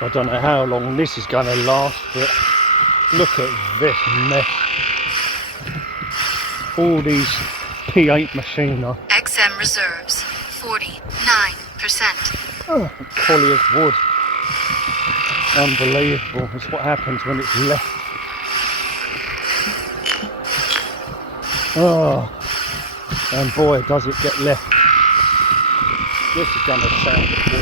I don't know how long this is going to last, but look at this mess. All these P8 Machina. XM reserves 49%. Oh, Colliers Wood. Unbelievable. It's what happens when it's left. Oh, and boy, does it get left. This is going to sound awful.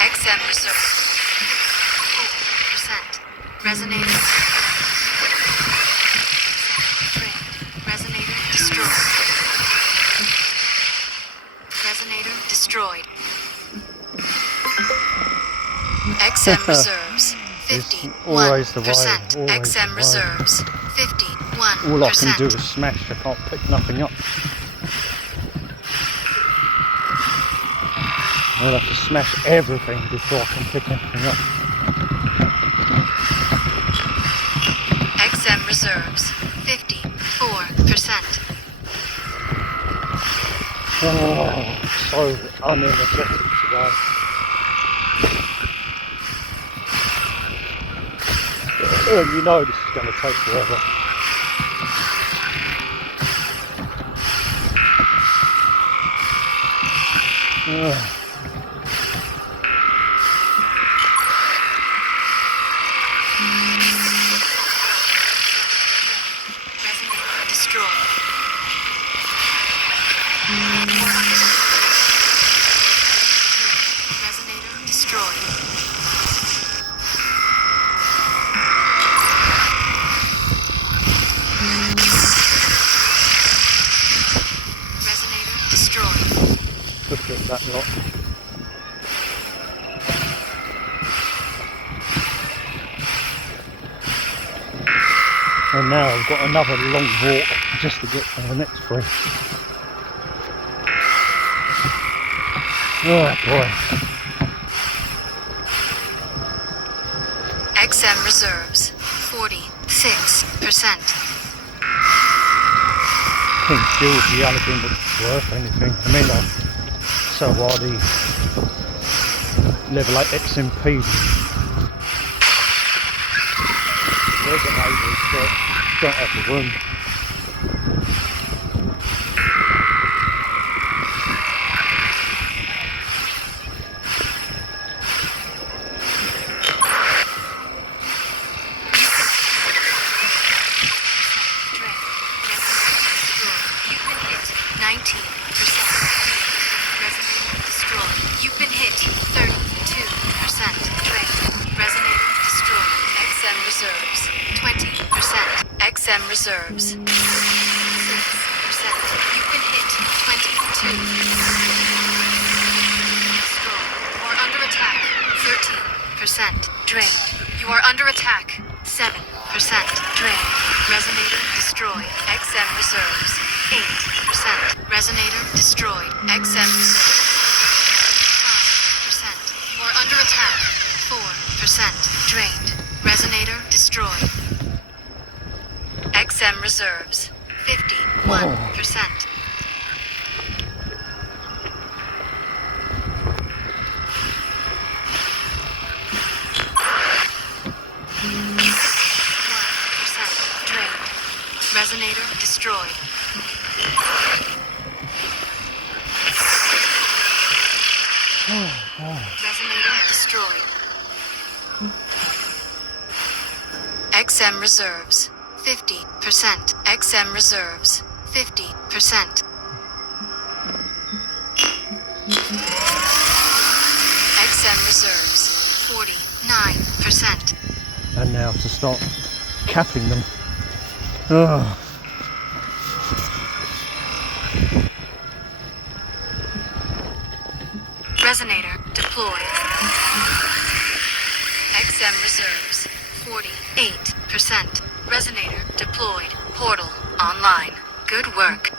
XM reserve 4%. Resonator. Resonator destroyed. Resonator destroyed. XM reserves 51%. XM reserves 51%. All I can do is smash. I can't pick nothing up. I'll have to smash everything before I can pick anything up. XM reserves 54%. Oh, so unenergetic today. You know this is going to take forever. Resonator destroyed. Resonator destroyed. Resonator destroyed. Look at that lot. And now I've got another long walk just to get to the next three. Oh boy. XM reserves 46%. Pink Jill's the only thing that's worth anything. I mean, so are the level 8 XMP. There's an 8, but don't have the room. You've been hit 32%. Drain. Resonator destroyed. XM reserves 20%. XM reserves 6%. You've been hit 22%. Destroyed. You are under attack 13%. Drained. You are under attack 7%. Drained. Resonator destroyed. XM reserves 8%. Resonator destroyed. XM reserves 5%. You are under attack 4%. Drained. Resonator destroyed. XM reserves 51%. Drained. Resonator destroyed. Resonator destroyed. XM reserves 50%. XM reserves 50%. XM reserves 49%. And now to start capping them. Oh. Resonator deployed. XM reserves 48%. Resonator deployed. Portal online. Good work.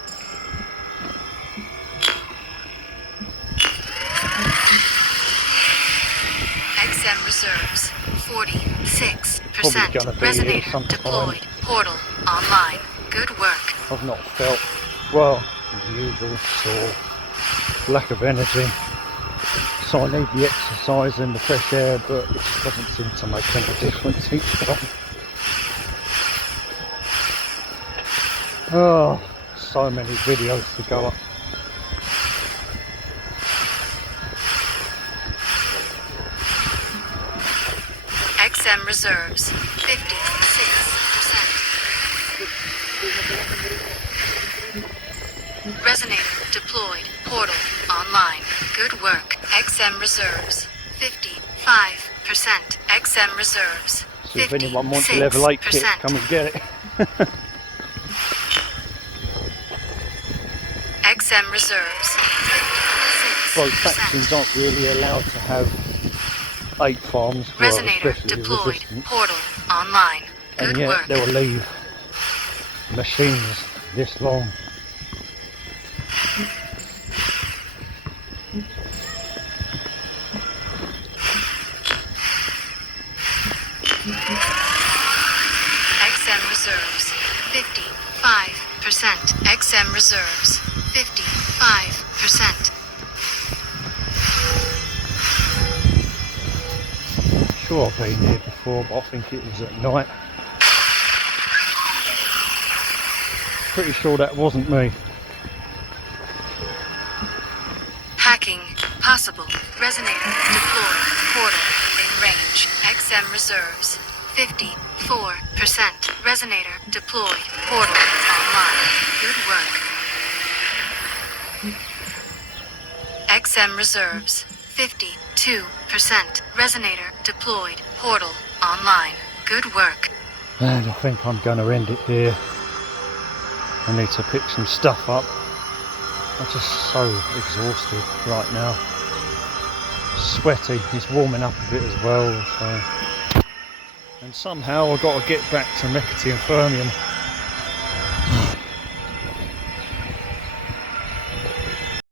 XM reserves 46%. Probably gonna be here Resonator sometime. deployed. Portal online. Good work. I've not felt, well, the usual sore, lack of energy. So I need the exercise and the fresh air, but it just doesn't seem to make any difference each time. Oh, so many videos to go up. XM reserves 56%. Resonator deployed. Portal online. Good work. XM reserves 55%. XM reserves. So if anyone wants a level 8 kit, come and get it. XM reserves 56%. Both factions aren't really allowed to have 8 farms, well, Resonator especially deployed. resistant. Portal online. Good And yet work. they'll leave machines this long. XM reserves 55%. XM reserves 55%. Sure, I've been here before, but I think it was at night. Pretty sure that wasn't me. Hacking possible. Resonator deployed. Portal in range. XM reserves 54%. Resonator deployed. Portal online. Good work. XM reserves 52%. Resonator deployed. Portal online. Good work. And I think I'm going to end it here. I need to pick some stuff up. I'm just so exhausted right now. Sweaty. It's warming up a bit as well. So. And somehow I've got to get back to Machina P8 Smash.